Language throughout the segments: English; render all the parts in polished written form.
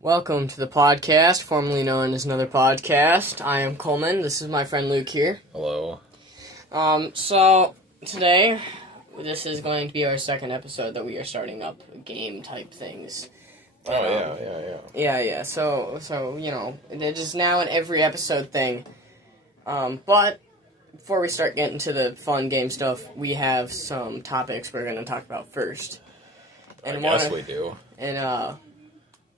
Welcome to the podcast, formerly known as Another Podcast. I am Coleman. This is my friend Luke here. Hello. So today, this is going to be our second episode that we are starting up game type things. Yeah. So it is now an every episode thing. But before we start getting to the fun game stuff, we have some topics we're going to talk about first. And I guess we do. And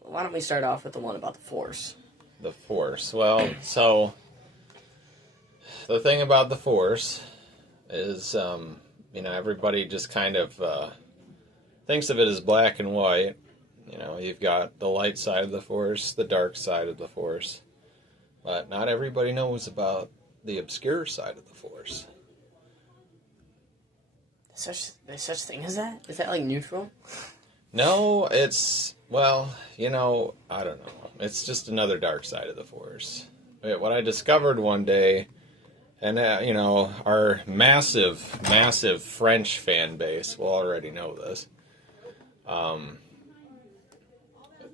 why don't we start off with the one about the Force? The Force. Well, so the thing about the Force is, everybody just kind of thinks of it as black and white. You know, you've got the light side of the Force, the dark side of the Force. But not everybody knows about the obscure side of the Force. There's such thing as that? Is that like neutral? No, it's, I don't know. It's just another dark side of the Force. What I discovered one day, and our massive French fan base will already know this.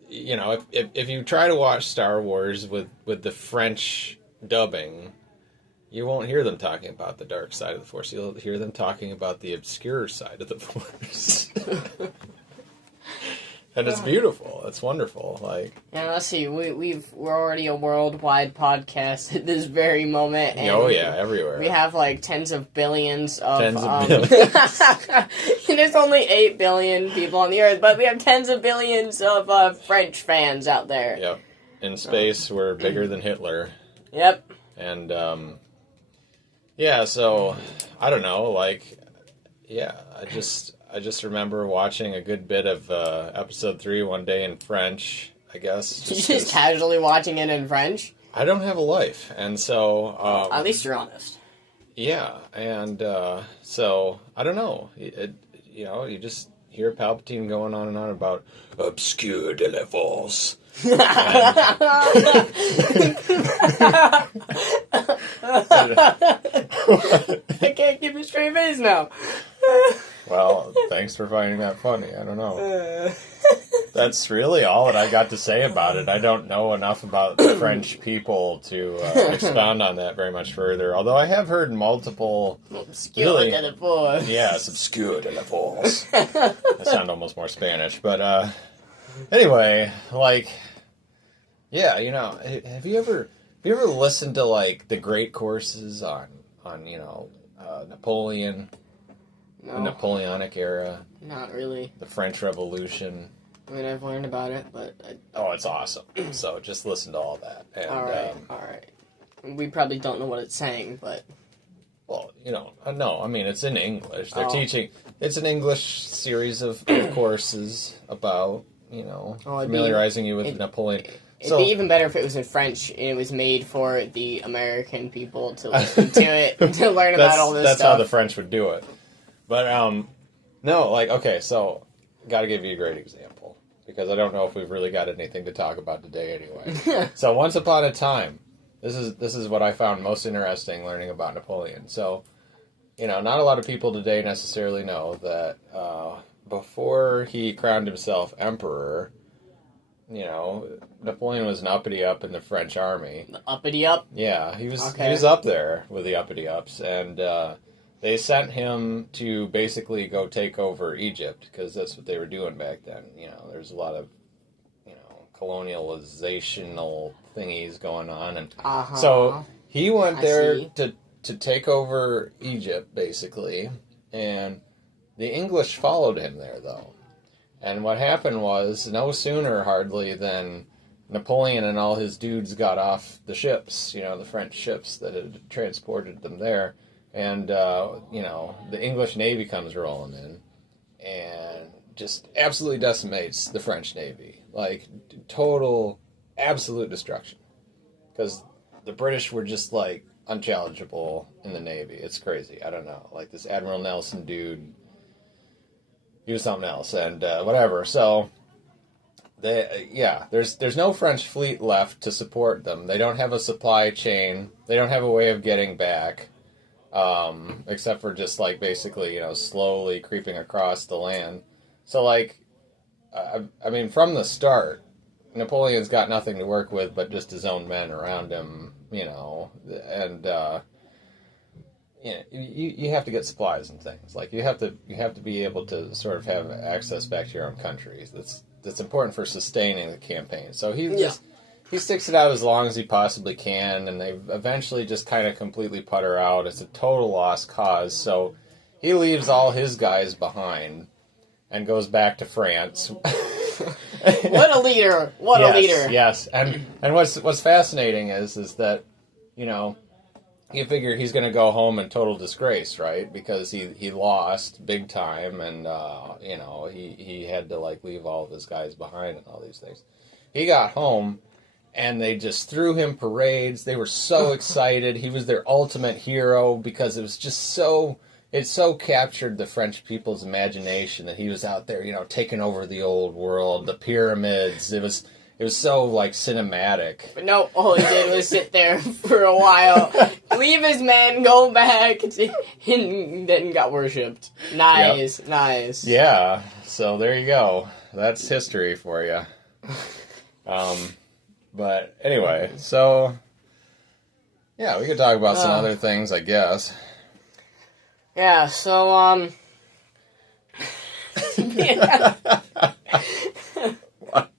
If you try to watch Star Wars with the French dubbing, you won't hear them talking about the dark side of the Force. You'll hear them talking about the obscure side of the Force. And it's beautiful. It's wonderful. Let's see. We're already a worldwide podcast at this very moment. And everywhere. We have tens of billions of. Billions. There's only 8 billion people on the Earth, but we have tens of billions of French fans out there. Yep. In space, we're bigger than Hitler. Yep. And so I don't know. I just remember watching a good bit of episode 3 one day in French, I guess. Just casually watching it in French? I don't have a life, and so... at least you're honest. Yeah, and so, I don't know. You just hear Palpatine going on and on about obscure de la force. I can't keep a straight face now. Well, thanks for finding that funny. I don't know. That's really all that I got to say about it. I don't know enough about the French people to expound on that very much further. Although I have heard multiple... Obscure de la force. Yes, obscure de la force. That sound almost more Spanish. But anyway, have you ever listened to the great courses on Napoleon? No. The Napoleonic era. Not really. The French Revolution. I mean, I've learned about it, but... Oh, it's awesome. So just listen to all that. And, all right. We probably don't know what it's saying, but... Well, no, I mean, it's in English. They're teaching... It's an English series of courses about, familiarizing you with Napoleon. It'd be even better if it was in French and it was made for the American people to listen to it, to learn about all this that's stuff. How the French would do it. But, so, gotta give you a great example, because I don't know if we've really got anything to talk about today anyway. So, once upon a time, this is what I found most interesting learning about Napoleon. So, not a lot of people today necessarily know that, before he crowned himself emperor, Napoleon was an uppity-up in the French army. The uppity-up? Yeah, he was up there with the uppity-ups, and, they sent him to basically go take over Egypt, because that's what they were doing back then. There's a lot of, colonializational thingies going on. And so he went there to take over Egypt, basically. And the English followed him there, though. And what happened was, no sooner hardly than Napoleon and all his dudes got off the ships, the French ships that had transported them there. And, the English Navy comes rolling in and just absolutely decimates the French Navy. Total, absolute destruction. Because the British were just, unchallengeable in the Navy. It's crazy. I don't know. This Admiral Nelson dude, he was something else. And, whatever. So, there's no French fleet left to support them. They don't have a supply chain. They don't have a way of getting back. Except for just basically, slowly creeping across the land. So I mean, from the start, Napoleon's got nothing to work with but just his own men around him, and you have to get supplies and things. Like you have to be able to sort of have access back to your own country. That's important for sustaining the campaign. So he sticks it out as long as he possibly can, and they eventually just kind of completely putter out. It's a total lost cause. So he leaves all his guys behind and goes back to France. What a leader! What a leader! Yes, and what's fascinating is that, you figure he's going to go home in total disgrace, right? Because he lost big time, and he had to leave all of his guys behind and all these things. He got home, and they just threw him parades. They were so excited. He was their ultimate hero because it was just so. It so captured the French people's imagination that he was out there, taking over the old world, the pyramids. It was so cinematic. But no, all he did was sit there for a while, leave his men, go back, and then got worshipped. Nice, yep. Nice. Yeah. So there you go. That's history for you. But anyway, so yeah, we could talk about some other things, I guess. Yeah, so, What?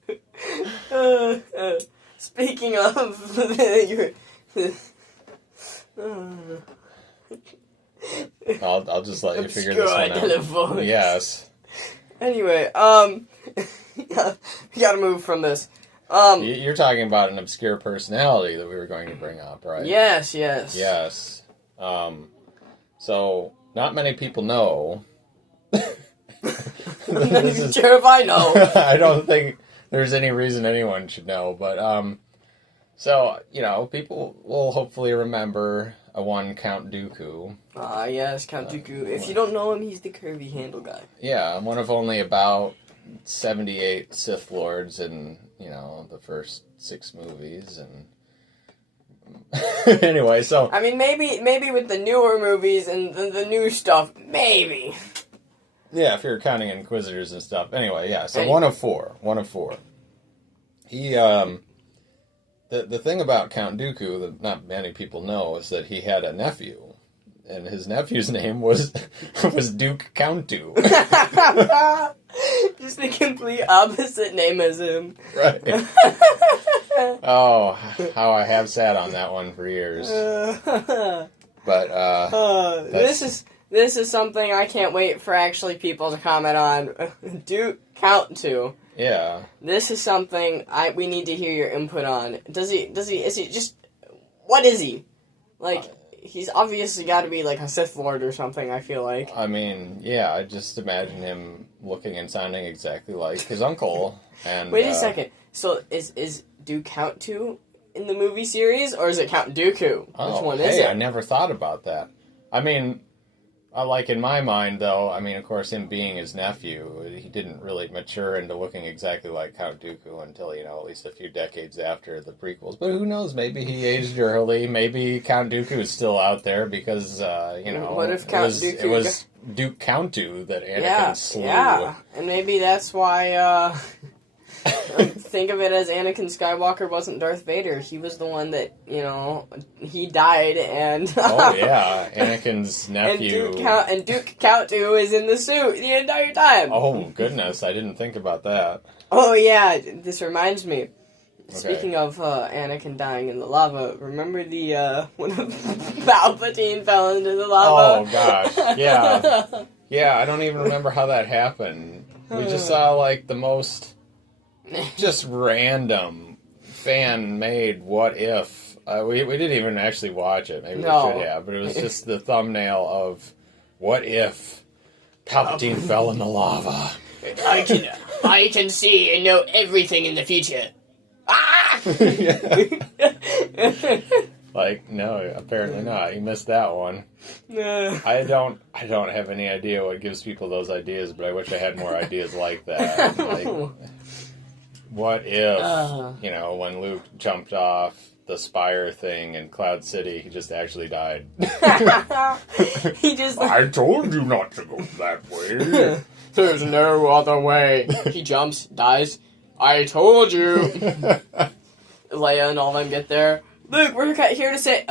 Speaking of, I'll just let you figure this one out. Telephone. Yes. Anyway, we gotta move from this. You're talking about an obscure personality that we were going to bring up, right? Yes. Yes. So, not many people know. I'm not even sure if I know. I don't think there's any reason anyone should know, but, so, people will hopefully remember one Count Dooku. Yes, Count Dooku. If you don't know him, he's the curvy handle guy. Yeah, one of only about 78 Sith Lords in, the first 6 movies, and anyway, so I mean, maybe with the newer movies and the new stuff, maybe. Yeah, if you're counting Inquisitors and stuff. Anyway, yeah. So one of four. He the thing about Count Dooku that not many people know is that he had a nephew, and his nephew's name was Duke Countue. Just the complete opposite name as him. Right. Oh, how I have sat on that one for years. But this is something I can't wait for actually people to comment on. Duke Countue. Yeah. This is something we need to hear your input on. Is he just, what is he? He's obviously got to be a Sith Lord or something, I feel like. I mean, yeah, I just imagine him looking and sounding exactly like his uncle. And wait a second. So is Duke Countue in the movie series, or is it Count Dooku? Which one is it? I never thought about that. I mean, in my mind, though, of course, him being his nephew, he didn't really mature into looking exactly like Count Dooku until, at least a few decades after the prequels. But who knows? Maybe he aged early. Maybe Count Dooku is still out there because, what if it was Duke Countue that Anakin slew. Yeah, and maybe that's why, think of it as Anakin Skywalker wasn't Darth Vader. He was the one that, he died, and oh yeah, Anakin's nephew. And Duke Countue is in the suit the entire time. Oh goodness, I didn't think about that. Oh yeah, this reminds me. Okay. Speaking of Anakin dying in the lava, remember when Palpatine fell into the lava? Oh gosh, yeah. Yeah, I don't even remember how that happened. We just saw the most just random fan-made what if. We didn't even actually watch it. Maybe we should have, but it was just the thumbnail of what if Palpatine fell in the lava. I can see and know everything in the future. Ah! No, apparently not. You missed that one. I don't have any idea what gives people those ideas, but I wish I had more ideas like that. What if, when Luke jumped off the spire thing in Cloud City, he just actually died? I told you not to go that way. There's no other way. He jumps, dies, I told you. Leia and all them get there. Luke, we're here to say...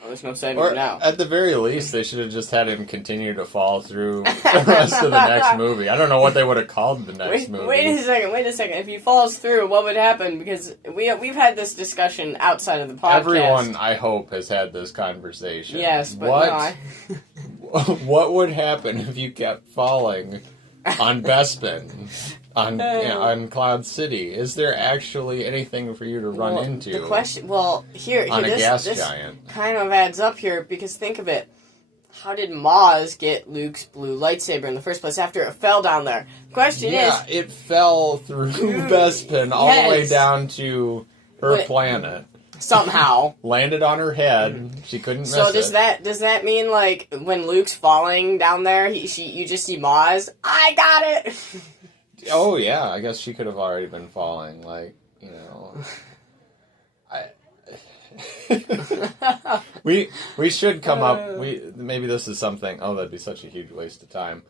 Oh, there's no saving him now. At the very least, they should have just had him continue to fall through the rest of the next movie. I don't know what they would have called the next movie. Wait a second. If he falls through, what would happen? Because we've had this discussion outside of the podcast. Everyone, I hope, has had this conversation. Yes, but what would happen if you kept falling on Bespin? On Cloud City, is there actually anything for you to run into? The question, on a gas giant, kind of adds up here because think of it: how did Maz get Luke's blue lightsaber in the first place after it fell down there? The question is, it fell through Bespin all the way down to her planet. Somehow landed on her head. She couldn't miss it. So does that mean like when Luke's falling down there, you just see Maz? I got it. Oh yeah, I guess she could have already been falling, we should come up. Maybe this is something. Oh, that'd be such a huge waste of time.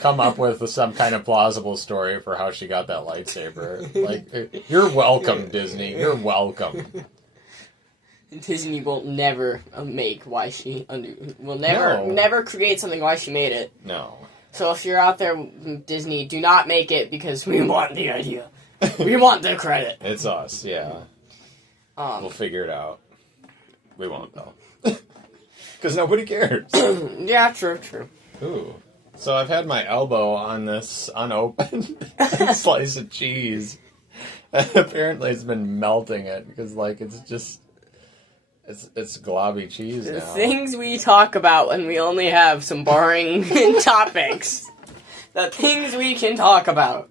Come up with some kind of plausible story for how she got that lightsaber. Like, you're welcome, Disney. You're welcome. Disney will never make why she will never create something why she made it. No. So if you're out there, Disney, do not make it because we want the idea. We want the credit. It's us, yeah. We'll figure it out. We won't, though. Because nobody cares. Yeah, true. Ooh. So I've had my elbow on this unopened slice of cheese. And apparently it's been melting it because, it's just... It's globby cheese now. The things we talk about when we only have some boring topics. The things we can talk about.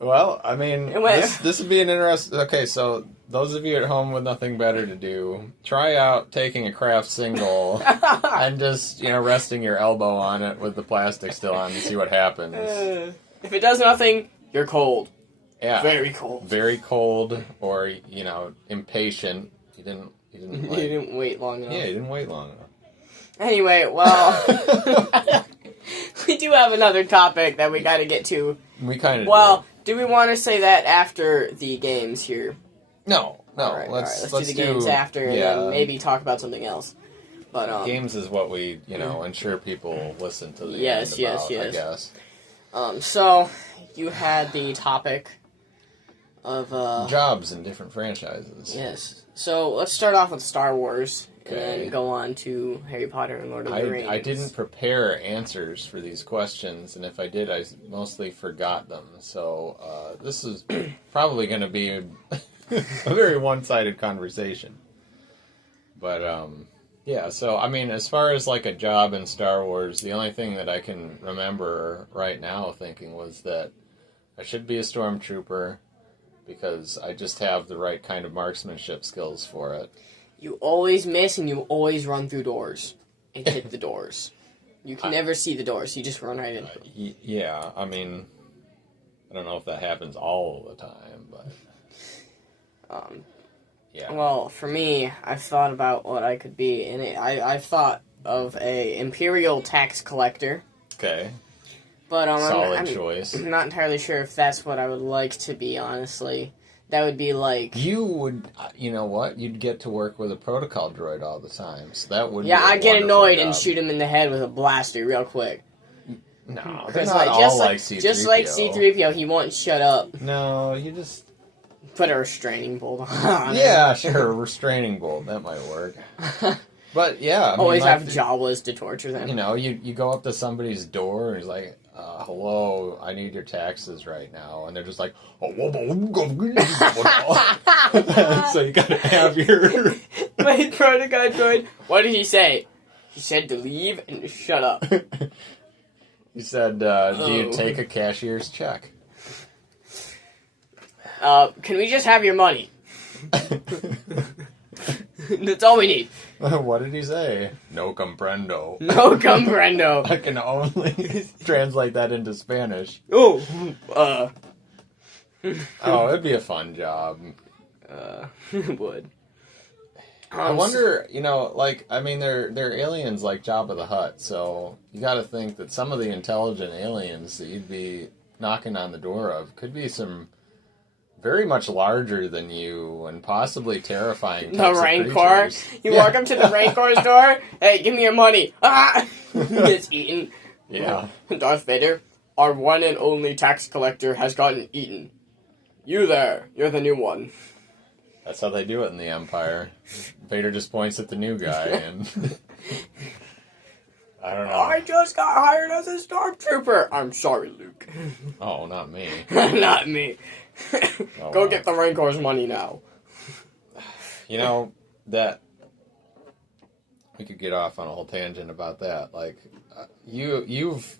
Well, I mean, this would be an interesting... Okay, so those of you at home with nothing better to do, try out taking a craft single and just, resting your elbow on it with the plastic still on and see what happens. If it does nothing, you're cold. Yeah. Very cold. Very cold or, impatient. You didn't wait long enough. Yeah, you didn't wait long enough. Anyway, well, we do have another topic that we got to get to. We kind of do we want to say that after the games here? No. All right, let's do the games after and then maybe talk about something else. But games is what we, ensure people listen to the end about, I guess. So, you had the topic of... jobs in different franchises. Yes. So, let's start off with Star Wars, and then go on to Harry Potter and Lord of the Rings. I didn't prepare answers for these questions, and if I did, I mostly forgot them. So, this is probably going to be a very one-sided conversation. But, so, I mean, as far as, a job in Star Wars, the only thing that I can remember right now thinking was that I should be a stormtrooper, because I just have the right kind of marksmanship skills for it. You always miss and you always run through doors and hit the doors. You can never see the doors, you just run right into them. Yeah, I mean, I don't know if that happens all the time, but... yeah. Well, for me, I've thought about what I could be, and I've thought of a Imperial tax collector. Okay. But solid choice. I'm not entirely sure if that's what I would like to be, honestly. That would be like... You would... You know what? You'd get to work with a protocol droid all the time, so that would I'd get annoyed and shoot him in the head with a blaster real quick. No, they're not all like C-3PO. Just like C-3PO, he won't shut up. No, you just... Put a restraining bolt on him. Yeah, sure, a restraining bolt. That might work. But, yeah... Always have Jawas to torture them. You go up to somebody's door and he's like... hello, I need your taxes right now. And they're just like, so you gotta have your... My protocol droid, what did he say? He said to leave and shut up. He said, do you take a cashier's check? Can we just have your money? That's all we need. What did he say? No comprendo. No comprendo. I can only translate that into Spanish. Oh, it'd be a fun job. It would. I wonder, they're aliens like Jabba the Hutt, so you gotta think that some of the intelligent aliens that you'd be knocking on the door of could be some very much larger than you and possibly terrifying. The Rancor. You walk up to the Rancor's door. Hey, give me your money. Ah! It's eaten. Yeah. Darth Vader, our one and only tax collector has gotten eaten. You there. You're the new one. That's how they do it in the Empire. Vader just points at the new guy and... I don't know. I just got hired as a stormtrooper. I'm sorry, Luke. Oh, not me. Not me. Oh, Go get the Rancor's money now. You know, that... We could get off on a whole tangent about that. Like, you've...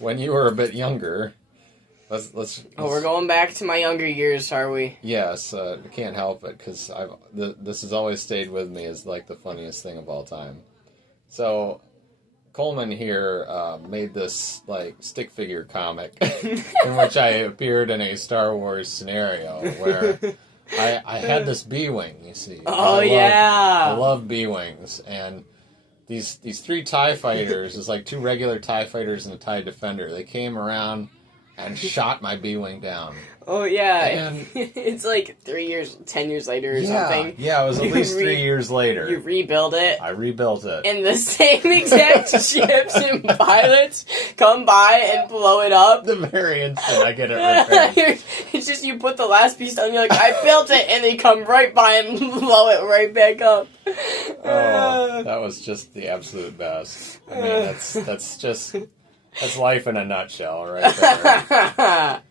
when you were a bit younger... Let's. Oh, we're going back to my younger years, are we? Yes, I can't help it, because this has always stayed with me as, like, the funniest thing of all time. So, Coleman here made this, like, stick figure comic in which I appeared in a Star Wars scenario where I had this B-Wing, you see. Oh, I love B-Wings, and these 3 TIE fighters, is like 2 regular TIE fighters and a TIE Defender. They came around and shot my B-Wing down. Oh, yeah. And it's like 10 years later or something. Yeah, it was at least 3 years later. You rebuild it. I rebuilt it. And the same exact ships and pilots come by and blow it up. The very instant I get it repaired. It's just you put the last piece down, you're like, I built it, and they come right by and blow it right back up. Oh, that was just the absolute best. I mean, that's life in a nutshell, right there.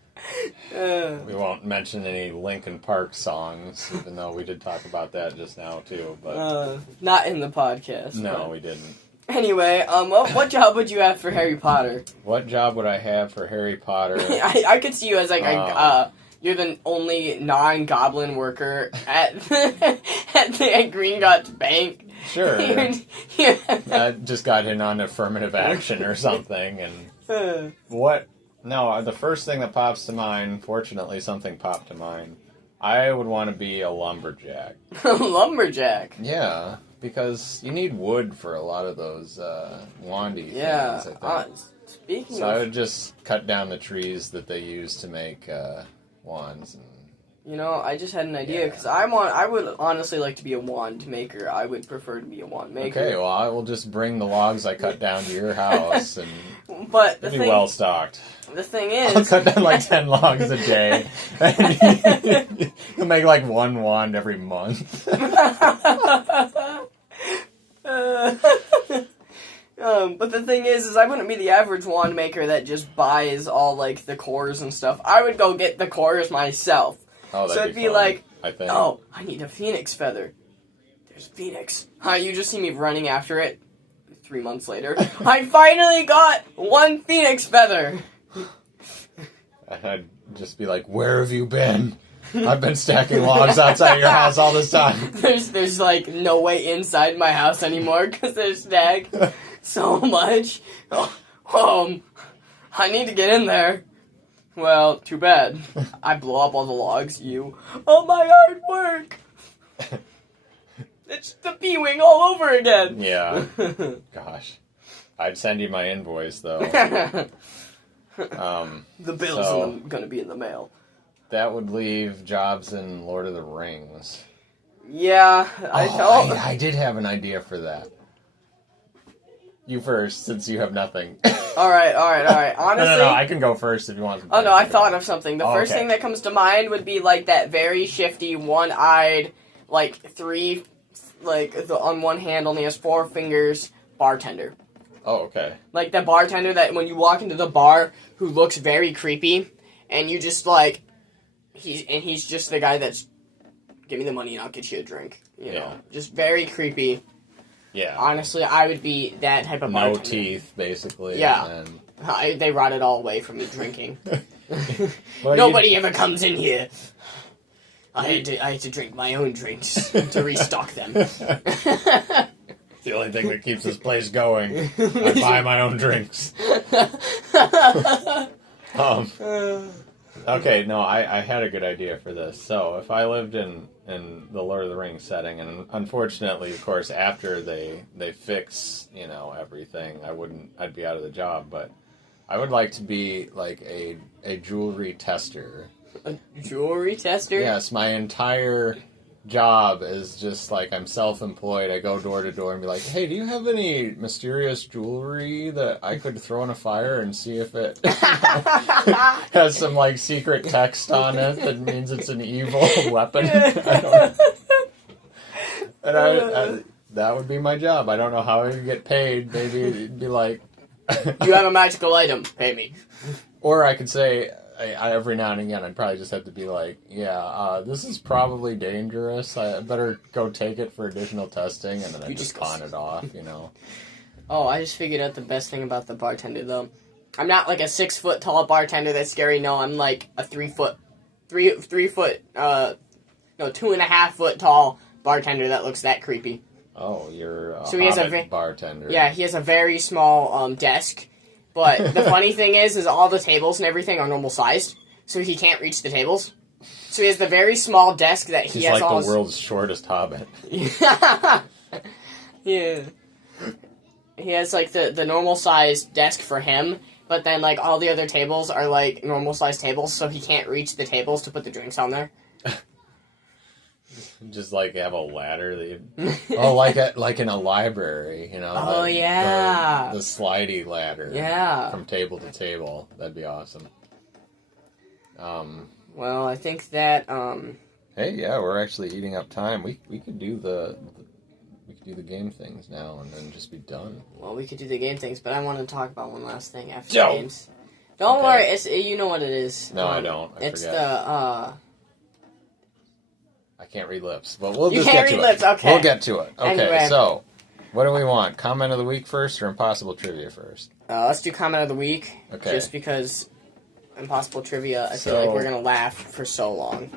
We won't mention any Linkin Park songs, even though we did talk about that just now, too. But not in the podcast. No, we didn't. Anyway, what job would you have for Harry Potter? What job would I have for Harry Potter? I could see you as, like, you're the only non-goblin worker at Green Dot's bank. Sure. I just got in on affirmative action or something, and what? No, the first thing that pops to mind, fortunately something popped to mind, I would want to be a lumberjack. A lumberjack? Yeah, because you need wood for a lot of those wandy things, I think. I would just cut down the trees that they use to make wands and... You know, I just had an idea, because I would honestly like to be a wand maker. I would prefer to be a wand maker. Okay, well, I will just bring the logs I cut down to your house, and but it'll be well stocked. The thing is... I'll cut down like 10 logs a day, and you'll make like 1 wand every month. But the thing is I wouldn't be the average wand maker that just buys all, like, the cores and stuff. I would go get the cores myself. Oh, so it'd be fun, like, I think. Oh, I need a phoenix feather. There's a phoenix. You just see me running after it 3 months later. I finally got 1 phoenix feather. I'd just be like, where have you been? I've been stacking logs outside your house all this time. There's like no way inside my house anymore because there's stacked so much. I need to get in there. Well, too bad. I blow up all the logs. All my hard work. It's the B-Wing all over again. Yeah. Gosh. I'd send you my invoice, though. The bill's gonna be in the mail. That would leave jobs in Lord of the Rings. Yeah, I did have an idea for that. You first, since you have nothing. All right. Honestly... No, I can go first if you want. Oh, no, I thought of something. The first thing that comes to mind would be, like, that very shifty, one-eyed, like, on one hand only has 4 fingers, bartender. Oh, okay. Like, the bartender that when you walk into the bar who looks very creepy, and you just, like... He's just the guy that's... Give me the money and I'll get you a drink. You know? Just very creepy. Yeah. Honestly, I would be that type of bartender. No teeth, basically. Yeah. They rot it all away from me drinking. Nobody ever comes in here. I had to drink my own drinks to restock them. It's the only thing that keeps this place going. I buy my own drinks. Okay, no, I had a good idea for this. So, if I lived in the Lord of the Rings setting, and unfortunately, of course, after they fix, everything, I'd be out of the job, but I would like to be, like, a jewelry tester. A jewelry tester? Yes, my entire job is just like I'm self-employed. I go door to door and be like, "Hey, do you have any mysterious jewelry that I could throw in a fire and see if it has some like secret text on it that means it's an evil weapon?" That would be my job. I don't know how I would get paid. Maybe it'd be like, "You have a magical item. Pay me." Or I could say, every now and again, I'd probably just have to be like, "Yeah, this is probably dangerous. I better go take it for additional testing," and then I just pawn it off, you know. Oh, I just figured out the best thing about the bartender, though. I'm not like a 6 foot tall bartender that's scary. No, I'm like a 3 foot, 2.5 foot tall bartender that looks that creepy. Oh, you're a so he has a bartender. Yeah, he has a very small desk. But the funny thing is all the tables and everything are normal sized, so he can't reach the tables. So he has the very small desk that he He's has like all the world's shortest hobbit. Yeah. He has like the normal sized desk for him, but then like all the other tables are like normal sized tables, so he can't reach the tables to put the drinks on there. Just like have a ladder that like in a library, you know. Oh, yeah. The slidey ladder. Yeah. From table to table. That'd be awesome. Well, I think that Hey, yeah, we're actually eating up time. We could do the game things now and then just be done. Well, we could do the game things, but I want to talk about one last thing after the games. Don't worry, you know what it is. No, I don't. It's forget. I can't read lips, but we'll you just can't get to read it. lips, okay. We'll get to it. Okay, anyway. So, what do we want? Comment of the week first or impossible trivia first? Let's do comment of the week. Okay. Just because impossible trivia, I feel like we're going to laugh for so long.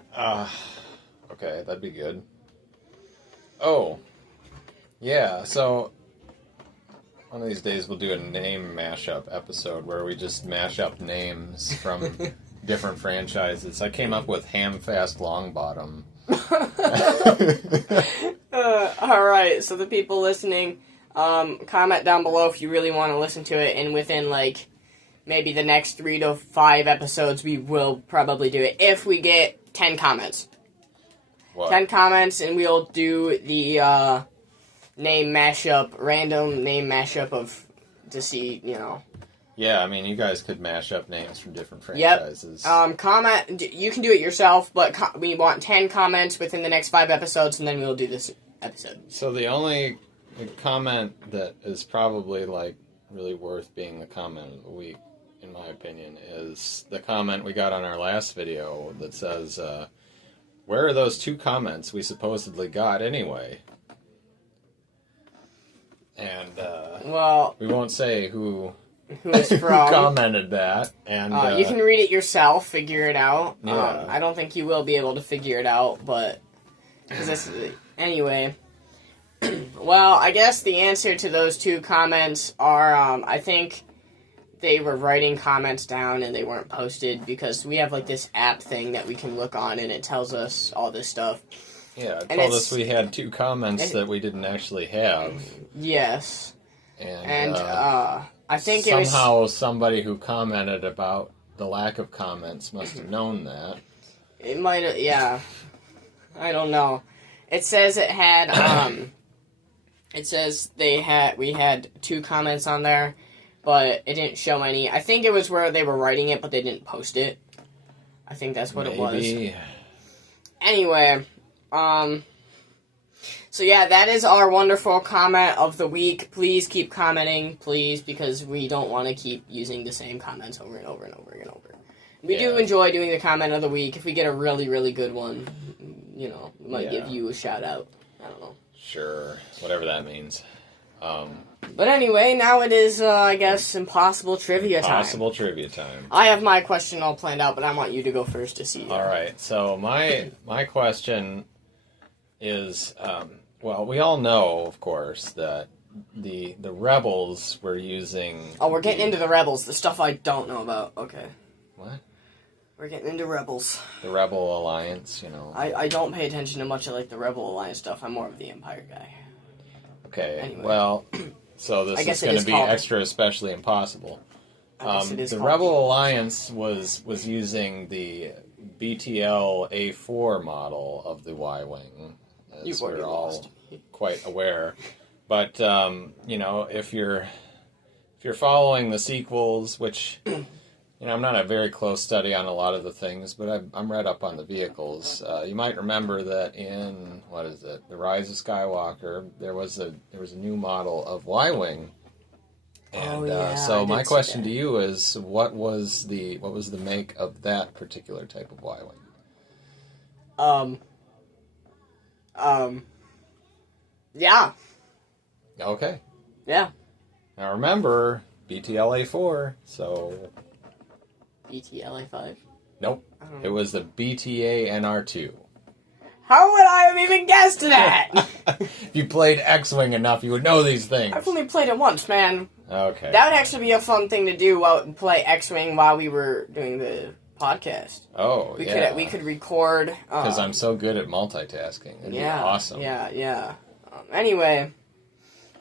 Okay, that'd be good. Oh, yeah, so one of these days we'll do a name mashup episode where we just mash up names from different franchises. I came up with Hamfast Longbottom. Alright, so the people listening, comment down below if you really want to listen to it, and within like maybe the next 3 to 5 episodes we will probably do it if we get 10 comments. What? 10 comments and we'll do the random name mashup to see, you know. Yeah, I mean, you guys could mash up names from different franchises. Yep. Comment. You can do it yourself, but we want 10 comments within the next 5 episodes, and then we'll do this episode. So the only comment that is probably, like, really worth being the comment of the week, in my opinion, is the comment we got on our last video that says, where are those 2 comments we supposedly got anyway? And, well, we won't say who is from. commented that. And you can read it yourself, figure it out. Yeah. I don't think you will be able to figure it out, but anyway. Well, I guess the answer to those 2 comments are, I think they were writing comments down and they weren't posted because we have like this app thing that we can look on and it tells us all this stuff. Yeah, it told us we had 2 comments that we didn't actually have. Yes. And I think somehow somebody who commented about the lack of comments must have known that. It might have, yeah. I don't know. It says it had, it says we had 2 comments on there, but it didn't show any. I think it was where they were writing it, but they didn't post it. I think that's what it was. Anyway, so yeah, that is our wonderful comment of the week. Please keep commenting, please, because we don't want to keep using the same comments over and over and over and over. We do enjoy doing the comment of the week. If we get a really, really good one, you know, we might give you a shout out. I don't know. Sure, whatever that means. But anyway, now it is, I guess, impossible trivia time. Impossible trivia time. I have my question all planned out, but I want you to go first to see. All right, so my question is, well, we all know, of course, that the rebels were using... Oh, we're getting into the rebels, the stuff I don't know about. Okay. What? We're getting into rebels. The Rebel Alliance, you know. I don't pay attention to much of, like, the Rebel Alliance stuff. I'm more of the Empire guy. Okay, anyway. Well, so this is going to be extra especially impossible. The Rebel Alliance was using the BTL A4 model of the Y-Wing, as we're all quite aware. But, if you're following the sequels, which, I'm not a very close study on a lot of the things, but I'm read up on the vehicles. You might remember that in, The Rise of Skywalker, there was a new model of Y-Wing. And so my question to you is, what was the make of that particular type of Y-Wing? Yeah. Okay. Yeah. Now remember, BTLA4, so... BTLA5? Nope. It was the BTA NR2. How would I have even guessed that? If you played X-Wing enough, you would know these things. I've only played it once, man. Okay. That would actually be a fun thing to do, play X-Wing while we were doing the podcast. Oh, We could record... Because I'm so good at multitasking. It'd be awesome. Yeah. Anyway...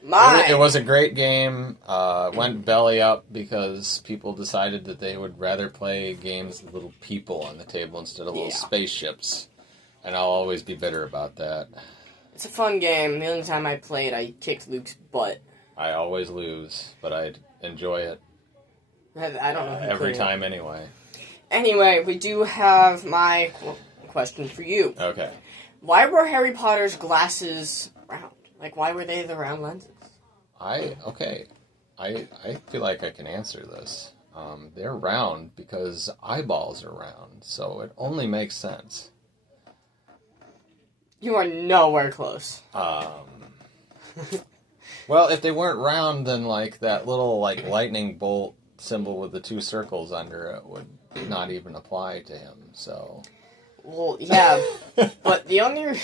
It was a great game. Went belly up because people decided that they would rather play games with little people on the table instead of little spaceships. And I'll always be bitter about that. It's a fun game. The only time I played, I kicked Luke's butt. I always lose, but I enjoy it. I don't know who every time anyway. Anyway, we do have my question for you. Okay. Why were Harry Potter's glasses round? Like, why were they the round lenses? I feel like I can answer this. They're round because eyeballs are round, so it only makes sense. You are nowhere close. Well, if they weren't round, then that little lightning bolt symbol with the two circles under it would not even apply to him. So. Well, yeah, but the only.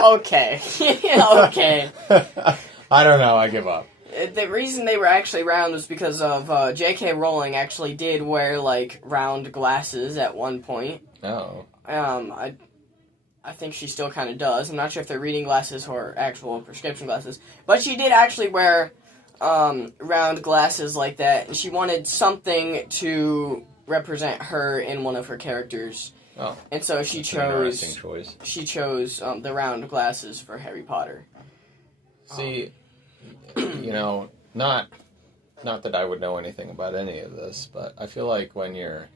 Okay. Okay. I don't know. I give up. The reason they were actually round was because of J.K. Rowling actually did wear round glasses at one point. Oh. I think she still kind of does. I'm not sure if they're reading glasses or actual prescription glasses. But she did actually wear round glasses like that. And she wanted something to represent her in one of her characters. Oh. And so she chose the round glasses for Harry Potter. See, not that I would know anything about any of this, but I feel like when you're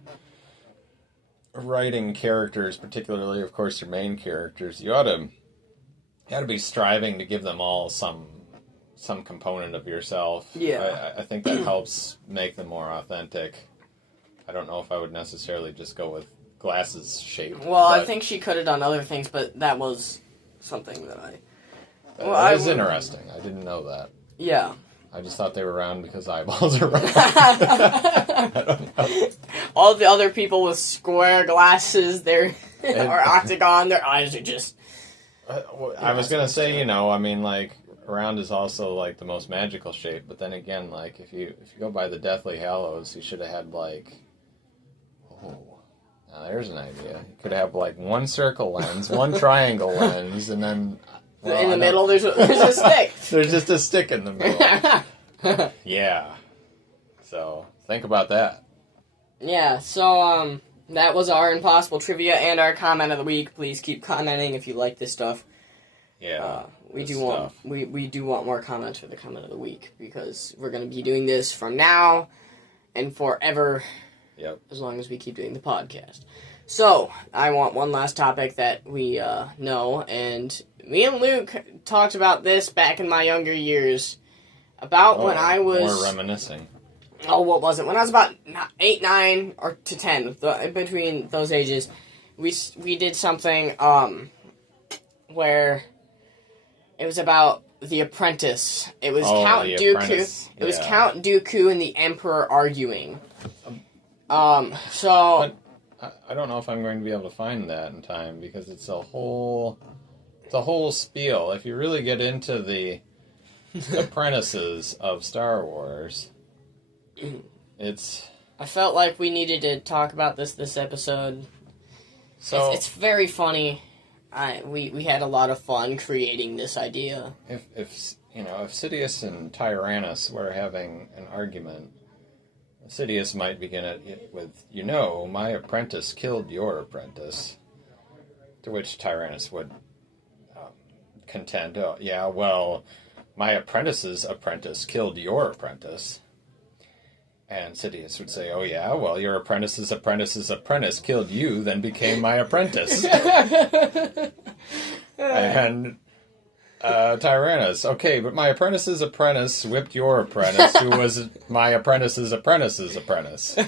writing characters, particularly, of course, your main characters, you ought to be striving to give them all some component of yourself. Yeah. I think that helps make them more authentic. I don't know if I would necessarily just go with glasses shape. Well, I think she could have done other things, but that was something that it was interesting. I didn't know that. Yeah. I just thought they were round because eyeballs are round. I don't know. All the other people with square glasses, or octagon, their eyes are just... I was going to say, round is also, the most magical shape, but then again, if you go by the Deathly Hallows, you should have had, now there's an idea. You could have, one circle lens, one triangle lens, and then... Well, in the middle, there's a stick. There's just a stick in the middle. Yeah. So, think about that. Yeah, so, that was our Impossible Trivia and our comment of the week. Please keep commenting if you like this stuff. Yeah. We do want more comments for the comment of the week, because we're going to be doing this from now and forever. Yep. As long as we keep doing the podcast. So, I want one last topic that we know, and me and Luke talked about this back in my younger years, about when I was... More reminiscing. Oh, what was it? When I was about 8, 9, or to 10, between those ages, we did something where it was about The Apprentice. It was Count Dooku. Apprentice. It was Count Dooku and the Emperor arguing. So... But I don't know if I'm going to be able to find that in time, because it's a whole spiel. If you really get into the apprentices of Star Wars, it's... I felt like we needed to talk about this episode. So it's very funny. We had a lot of fun creating this idea. If Sidious and Tyrannus were having an argument, Sidious might begin it with, my apprentice killed your apprentice. To which Tyrannus would contend, oh, yeah, well, my apprentice's apprentice killed your apprentice. And Sidious would say, oh, yeah, well, your apprentice's apprentice's apprentice killed you, then became my apprentice. And Tyrannus, okay, but my apprentice's apprentice whipped your apprentice, who was my apprentice's apprentice's apprentice.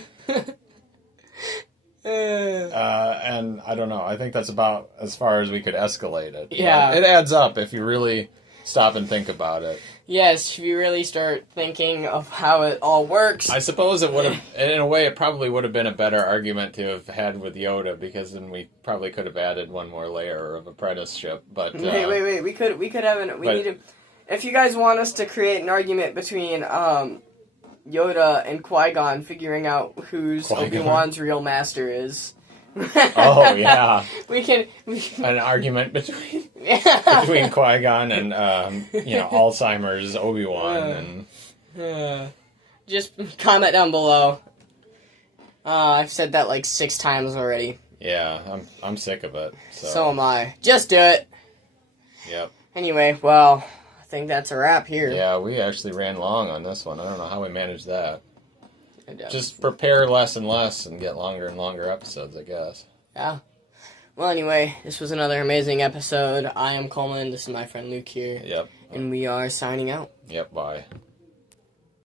And I don't know, I think that's about as far as we could escalate it. Yeah. It adds up if you really stop and think about it. Yes, if you really start thinking of how it all works. I suppose it would have, in a way, it probably would have been a better argument to have had with Yoda, because then we probably could have added one more layer of apprenticeship. But wait, we could have need to. If you guys want us to create an argument between Yoda and Qui-Gon, figuring out who's Obi-Wan's real master is. Oh yeah, we can an argument between Qui-Gon and Alzheimer's Obi-Wan and just comment down below. I've said that like 6 times already. Yeah, I'm sick of it. So am I. Just do it. Yep. Anyway, well, I think that's a wrap here. Yeah, we actually ran long on this one. I don't know how we managed that. Just Yeah. prepare less and less and get longer and longer episodes, I guess. Yeah. Well, anyway, this was another amazing episode. I am Coleman. This is my friend Luke here. Yep. And we are signing out. Yep, bye.